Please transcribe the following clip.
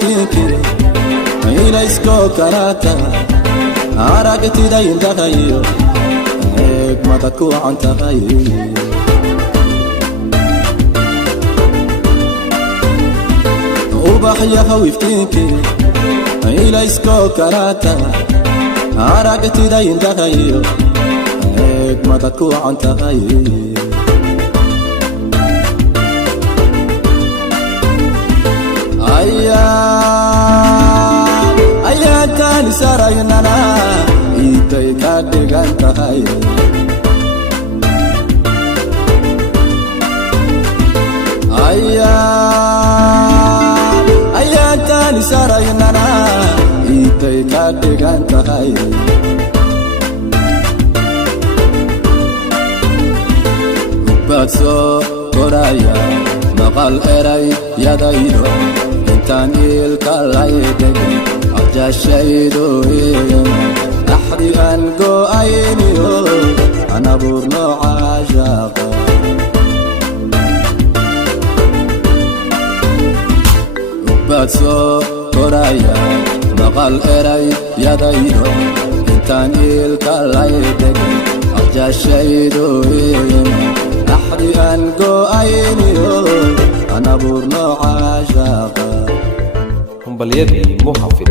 iftiinki ilaysko karata aragtida indaqayo eegmada ku cantaqay ubaxyahow iftiinki ilaysko karata aragtida indaqayo eegmada ku cantaqay ayaa taani saraynana iday ka dhigan tahay ayaa taani saraynana iday ka dhigan tahay badso koraya maqal eray yadaydo intaan ilka laydegay ajashaydo axdi aan go'ayniyo aan abuurno caashaaqa badso koraya maqal eray yadaydo intaan ilka laydegay ajashaydo axdi aan go'ayniyo aan abuurno caashaaqa هم بليدي محافظ